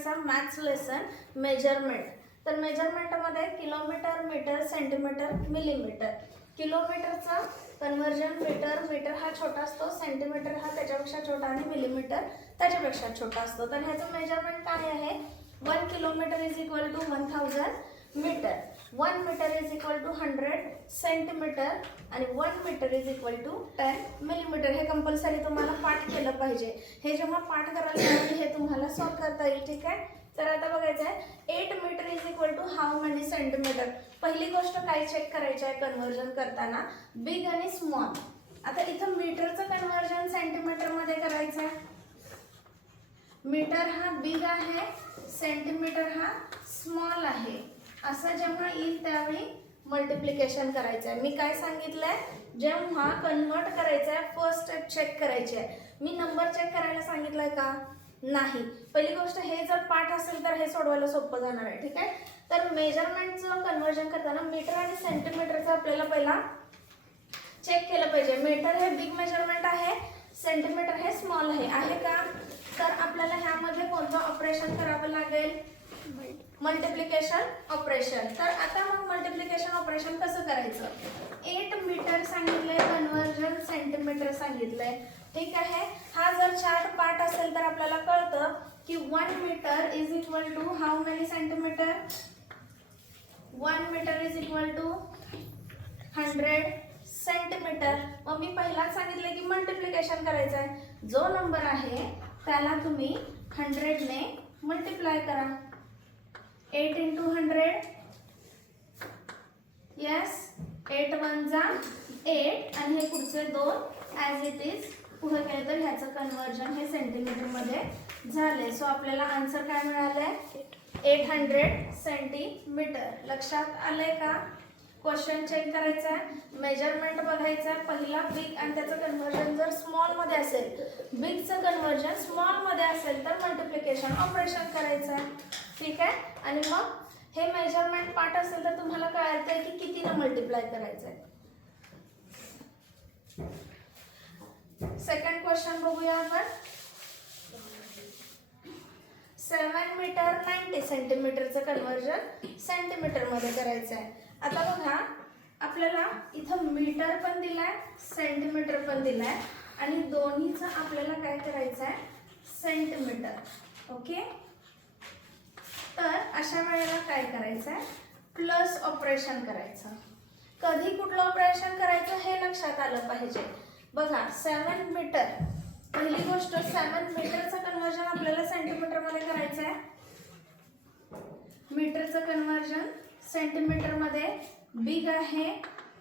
स्टँडर्डचा maths lesson measurement. तर मेजरमेंटमध्ये kilometre, metre, centimetre, millimetre. किलोमीटरचा conversion metre, metre हा छोटा असतो, सेंटीमीटर हा त्याच्यापेक्षा छोटा आणि मिलीमीटर त्याच्यापेक्षा छोटा असतो. तर ह्याचं मेजरमेंट काय आहे? 1 kilometre is equal to 1000 metre, 1 metre is equal to 100 centimetre आणि 1 metre is equal to 10 millimetre. हे कंपल्सरी तुम्हाला पाठ केलं पाहिजे. हे जेव्हा पाठ करायला जाईल हे तुम्हाला सॉल्व करता येईल. ठीक आहे. तर आता बघायचं आहे 8 metre is equal to how many centimetre. पहिली गोष्ट काय चेक करायची आहे कन्वर्जन करताना? बिग आणि स्मॉल. आता इथं मीटरचं कन्वर्जन सेंटीमीटर मध्ये करायचं आहे. मीटर हा बिग आहे, सेंटीमीटर हा स्मॉल आहे. असं जेव्हा येईल त्यावेळी मल्टिप्लिकेशन करायचं आहे. मी काय सांगितलंय? जेव्हा कन्वर्ट करायचं आहे फर्स्ट स्टेप चेक करायची आहे. मी नंबर चेक करायला सांगितलंय का? नाही. पहिली गोष्ट हे जर पाठ असेल तर हे सोडवायला सोपं जाणार आहे. ठीक आहे. तर मेजरमेंटचं कन्वर्जन करताना मीटर आणि सेंटीमीटरचं आपल्याला पहिला चेक केलं पाहिजे. मीटर हे बिग मेजरमेंट आहे, सेंटीमीटर हे स्मॉल आहे का? तर आपल्याला ह्यामध्ये कोणतं ऑपरेशन करावं लागेल? Multiplication operation. तर आता मग मल्टिप्लिकेशन ऑपरेशन कसं करायचं? 8 मीटर सांगितलंय, कन्वर्जन सेंटीमीटर सांगितलंय. ठीक आहे. हा जर चार्ट पार्ट असेल तर आपल्याला कळतं की 1 metre is equal to how many centimetre? 1 metre is equal to 100 centimetre. मग मी पहिलाच सांगितलं की मल्टिप्लिकेशन करायचं आहे. जो नंबर आहे त्याला तुम्ही 100 ने मल्टिप्लाय करा. 8 इंटू 100. येस, 8 1 जा 8 आणि हे पुढचे 2 ॲज इट इज पुढे केलं तर ह्याचं कन्वर्जन हे सेंटीमीटर मध्ये झाले. सो आपल्याला आन्सर काय मिळालंय? 800 सेंटीमीटर. लक्षात आलंय का? क्वेश्चन चेक करायचा आहे, मेजरमेंट बघायचं आहे. पहिला बिग आणि त्याचं कन्वर्जन जर स्मॉल मध्ये असेल, बिगचं कन्वर्जन स्मॉल मध्ये असेल तर मल्टिप्लिकेशन ऑपरेशन करायचं आहे. ठीक आहे. आणि मग हे मेजरमेंट पार्ट असेल तर तुम्हाला कळतंय की कितीनं मल्टिप्लाय करायचं आहे. सेकंड क्वेश्चन बघूया आपण. 7 मीटर 90 सेंटीमीटरचं कन्वर्जन सेंटीमीटर मध्ये करायचं आहे. आता बघा आपल्याला इथं मीटर पण दिलाय, सेंटीमीटर पण दिलाय आणि दोन्हीचं आपल्याला काय करायचं आहे? सेंटीमीटर. ओके. तर अशा वेळेला काय करायचं आहे? प्लस ऑपरेशन करायचं. कधी कुठलं ऑपरेशन करायचं हे लक्षात आलं पाहिजे. बघा 7 मीटर, पहिली गोष्ट 7 मीटरचं कन्वर्जन आपल्याला सेंटीमीटर मध्ये करायचं आहे. मीटरचं कन्वर्जन सेंटीमीटर मध्ये बिग आहे,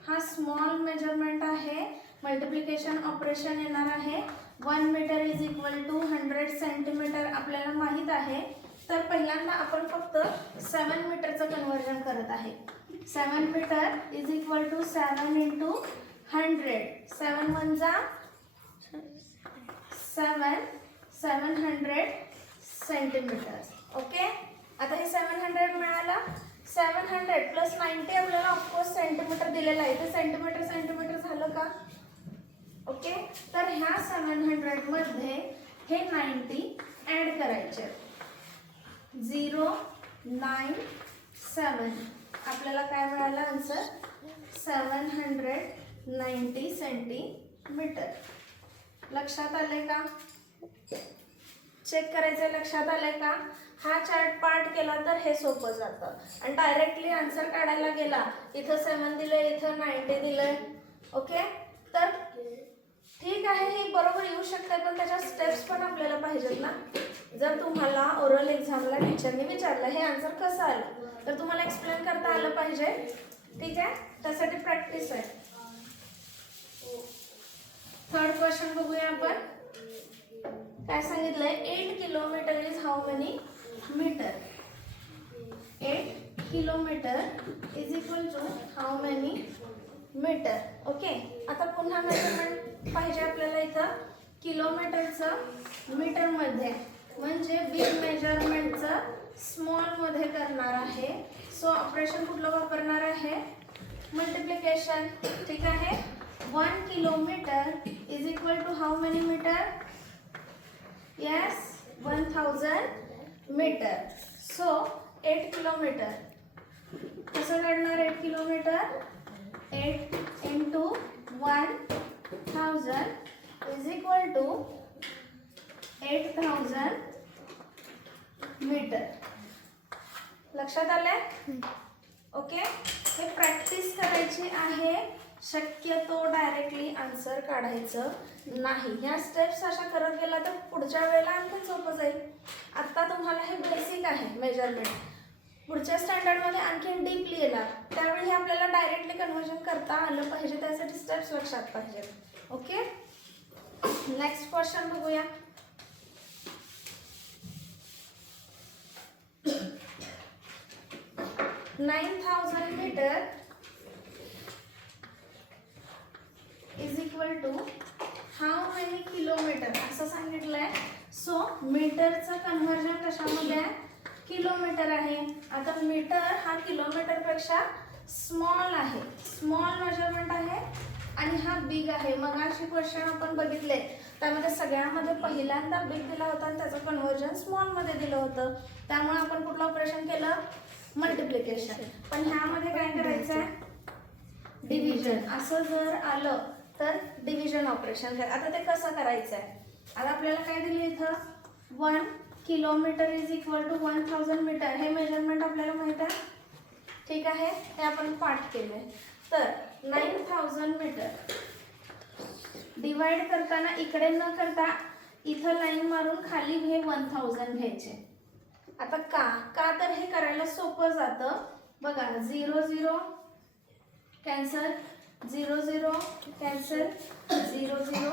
हा स्मॉल मेजरमेंट आहे. मल्टिप्लिकेशन ऑपरेशन येणार आहे. 1 metre is equal to 100 centimetre आपल्याला माहित आहे. तर पहिल्यांदा आपण फक्त 7 मीटरचं कन्वर्जन करत आहे. 7 metre is equal to 7 into 100. 7 1 जा 7, 700 सेंटीमीटर. ओके. आता हे 700 मिळाला. 700 प्लस 90 आपल्याला ऑफकोर्स सेंटीमीटर दिलेलं आहे. ते सेंटीमीटर सेंटीमीटर झालं का? ओके. तर ह्या 700 मध्ये हे 90 ऍड करायचे. 097 आपल्याला काय मिळालं आन्सर? 790 सेंटीमीटर. लक्षात आलंय का? चेक करायचंय लक्षात आलंय का? हा चार्ट पार्ट केला तर हे सोपं जातं आणि डायरेक्टली आन्सर काढायला गेला, इथं 7 दिलंय, इथं 90 दिलंय. ओके. तर ठीक आहे, हे बरोबर येऊ शकते पण त्याच्या स्टेप्स पण आपल्याला पाहिजेत ना. जर तुम्हाला ओरल एक्झामला टीचरने विचारलं हे आन्सर कसं आलं तर तुम्हाला एक्सप्लेन करता आलं पाहिजे. ठीक आहे. त्यासाठी प्रॅक्टिस आहे. थर्ड क्वेश्चन बघूया आपण. काय सांगितलंय? 8 kilometre is how many metre? 8 kilometre is equal to how many metre. Okay. आता पुन्हा मेजरमेंट पाहिजे आपल्याला. इथं किलोमीटरचं मीटर मध्ये म्हणजे बिग मेजरमेंटचं स्मॉल मध्ये करणार आहे. सो ऑपरेशन कुठलं वापरणार आहे? मल्टिप्लिकेशन. ठीक आहे. 1 kilometre is equal to how many metre? Yes, 1000 metre. So 8 kilometre कसं काढणार? 8 kilometre 8 into 1000 is equal to 8000 metre. लक्षात आलंय? ओके. हे प्रॅक्टिस करायची आहे, शक्यतो डायरेक्टली आन्सर काढायचं नाही. ह्या स्टेप्स अशा करत गेला तर पुढच्या वेळेला आणखी सोपं जाईल. आता तुम्हाला हे बेसिक आहे मेजरमेंट, पुढच्या स्टँडर्डमध्ये आणखीन डीपली येणार, त्यावेळी आपल्याला डायरेक्टली कन्व्हर्जन करता आलं पाहिजे, त्यासाठी स्टेप्स लक्षात पाहिजे. ओके. नेक्स्ट क्वेश्चन बघूया. 9000 metre is equal to how many kilometre असं सांगितलंय. सो मीटरचं कन्व्हर्जन कशामध्ये आहे? किलोमीटर आहे. आता मीटर हा किलोमीटर पेक्षा स्मॉल आहे, स्मॉल मेजरमेंट आहे, आणि हा बिग आहे. मग अशी क्वेश्चन आपण बघितले, त्यामध्ये सगळ्यामध्ये पहिल्यांदा बिग दिला होता आणि त्याचं कन्व्हर्जन स्मॉल मध्ये दिलं होतं. त्यामुळे आपण कुठलं ऑपरेशन केलं? मल्टिप्लिकेशन. पण ह्यामध्ये काय करायचं आहे? डिव्हिजन. असं जर आलं तर डिव्हिजन ऑपरेशन कर. आता ते कसं करायचं आहे? आता आपल्याला काय दिलं इथं? 1 kilometre is equal to 1000 metre. हे मेजरमेंट आपल्याला माहित आहे, ठीक आहे, हे आपण पाठ केले. तर 9000 मीटर डिवाइड करताना इकडे न करता इथं लाईन मारून खाली हे 1000 घ्यायचे. आता का तर हे करायला सोपं जातं. बघा 0 0 कॅन्सल, 0 0 कॅन्सल, 0 0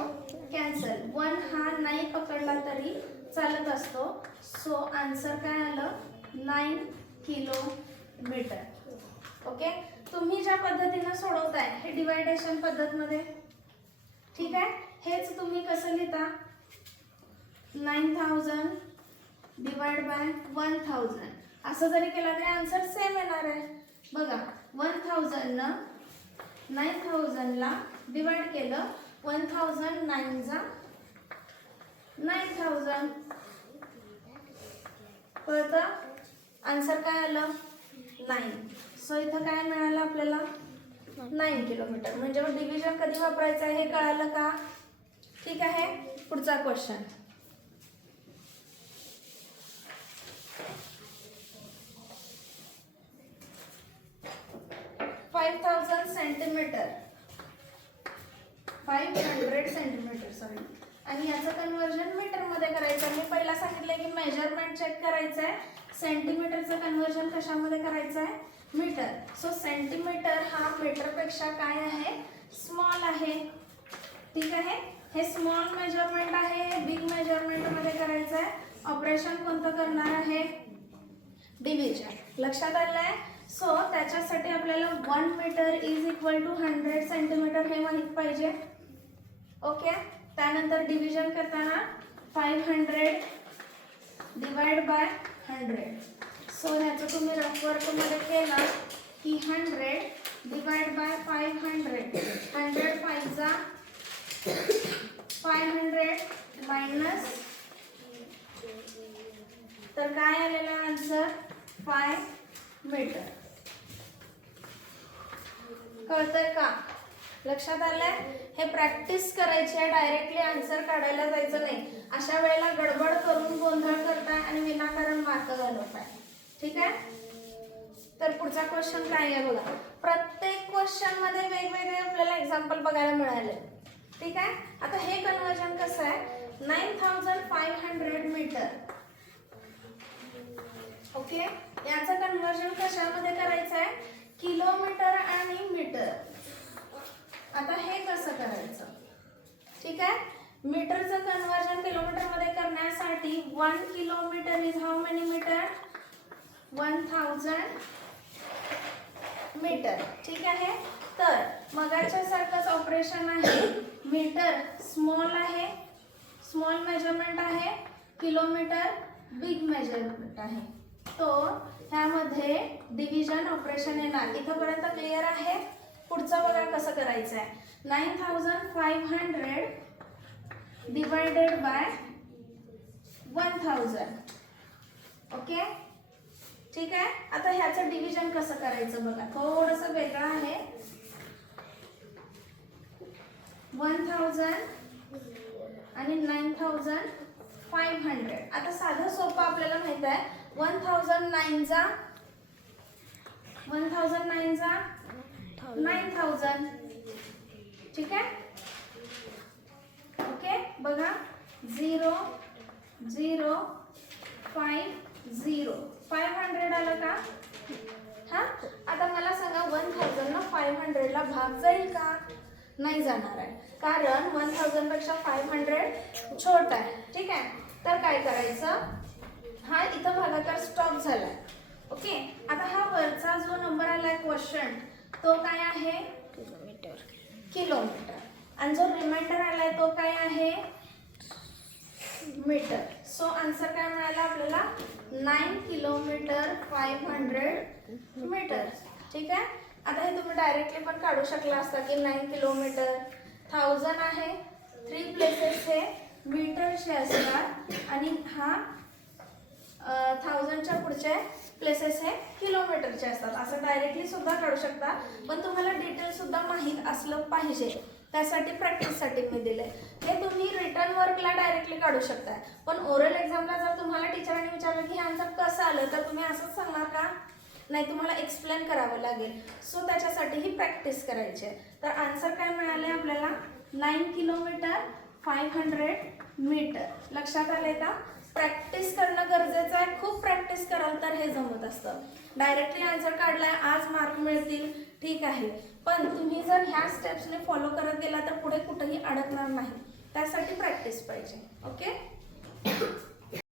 कॅन्सल. 1 हा नाही पकडला तरी चालत असतो. सो आन्सर काय आलं? 9 किलोमीटर. ओके. तुम्ही ज्या पद्धतीनं सोडवताय हे डिवायडेशन पद्धतमध्ये, ठीक आहे, हेच तुम्ही कसं लिहिता? 9000 डिवाइड बाय 1000 असं जरी केला तरी आन्सर सेम येणार आहे. बघा 1000 न 9000 ला डिवाइड केलं, 1000 9 जा 9000. कळतं? आन्सर काय आलं? 9. सो इथं काय मिळालं आपल्याला? 9 किलोमीटर. म्हणजे डिव्हिजन कधी वापरायचं आहे हे कळालं का? ठीक आहे. पुढचा क्वेश्चन. 5000 सेंटीमीटर, 500 सेंटीमीटर सॉरी, आणि याचं कन्व्हर्जन मीटरमध्ये करायचं. मी पहिला सांगितलं की मेजरमेंट चेक करायचं आहे, सेंटीमीटरचं कन्व्हर्जन कशामध्ये करायचं आहे? मीटर. सो सेंटीमीटर हा मीटरपेक्षा काय आहे? स्मॉल आहे. ठीक आहे. हे स्मॉल मेजरमेंट आहे, बिग मेजरमेंटमध्ये करायचं आहे. ऑपरेशन कोणतं करणार आहे? डिव्हिजन. लक्षात आलंय? सो त्याच्यासाठी आपल्याला 1 metre is equal to 100 centimetre हे माहित पाहिजे. ओके. त्यानंतर डिव्हिजन करताना 500 डिवाइड बाय 100. सो ह्याचं तुम्ही रफ वर्कमध्ये केलं की 100 डिवाइड बाय 500, 100 5 जा 500 मायनस, तर काय आलेला आन्सर? 5 मीटर. कळतंय का? लक्षात आलंय? हे प्रॅक्टिस करायची आहे, डायरेक्टली आन्सर काढायला जायचं नाही. अशा वेळेला गडबड करून गोंधळ करताय आणि विनाकारण मार्क घालवताय. ठीक आहे. तर पुढचा क्वेश्चन काय आहे बघा. प्रत्येक क्वेश्चन मध्ये वेगवेगळे आपल्याला एक्झाम्पल बघायला मिळाले. ठीक आहे. आता हे कन्वर्जन कसं आहे? 9500 मीटर. ओके. याचं कन्वर्जन कशामध्ये करायचं आहे? किलोमीटर आणि मीटर. आता हे कसं करायचं? ठीक आहे. मीटरचं कन्वर्जन किलोमीटरमध्ये करण्यासाठी 1 kilometre is how many metre? 1000 metre. ठीक आहे. तर मगाच्या सारखंच ऑपरेशन आहे. मीटर स्मॉल आहे, स्मॉल मेजरमेंट आहे, किलोमीटर बिग मेजरमेंट आहे. तो ह्यामध्ये डिव्हिजन ऑपरेशन येणार. इथपर्यंत क्लिअर आहे? पुढचं बघा कसं करायचं आहे. 9500 डिवायडेड बाय 1000. ओके, ठीक आहे. आता ह्याचं डिव्हिजन कसं करायचं बघा, थोडंसं वेगळं आहे. 1000 आणि 9500. आता साधं सोपं आपल्याला माहित आहे 1009 जा 9000, ठीक आहे. ओके, बघा 0 0 5 0 500 आलं का. हा, आता मला सांगा 1000 ना 500 ला भाग जाईल का. नाही जाणार आहे, कारण 1000 पेक्षा 500 छोटा आहे, ठीक आहे. तर काय करायचं, हा इथं भागाकार स्टॉप झालाय. ओके, आता हा वरचा जो नंबर आलाय क्वेश्चन, तो काय आहे किलोमीटर, आणि जो रिमाइंडर आलाय तो काय आहे मीटर. सो आन्सर काय मिळाला आपल्याला 9 किलोमीटर 500 मीटर, ठीक आहे. आता हे तुम्ही डायरेक्टली पण काढू शकला असता की 9 किलोमीटर 1000 आहे, 3 प्लेसेस हे मीटरचे असतात आणि हा 1000च्या पुढचे प्लेसेस हे किलोमीटरचे असतात. असं डायरेक्टली सुद्धा काढू शकता, पण तुम्हाला डिटेल सुद्धा माहीत असलं पाहिजे, त्यासाठी प्रॅक्टिससाठी मी दिलंय. हे तुम्ही रिटर्न वर्कला डायरेक्टली काढू शकता, पण ओरल एक्झामला जर तुम्हाला टीचरांनी विचारलं की हे आन्सर कसं आलं, तर तुम्ही असंच सांगणार का. नाही, तुम्हाला एक्सप्लेन करावं लागेल. सो त्याच्यासाठी ही प्रॅक्टिस करायची आहे. तर आन्सर काय मिळाले आपल्याला 9 किलोमीटर 500 मीटर. लक्षात आलंय का. प्रॅक्टिस करणं गरजेचं आहे, खूप प्रॅक्टिस कराल तर हे जमत असतं. डायरेक्टली आन्सर काढलाय आज मार्क मिळतील, ठीक आहे, पण तुम्ही जर ह्या स्टेप्सने फॉलो करत गेला तर पुढे कुठेही अडकणार नाही. त्यासाठी प्रॅक्टिस पाहिजे. ओके.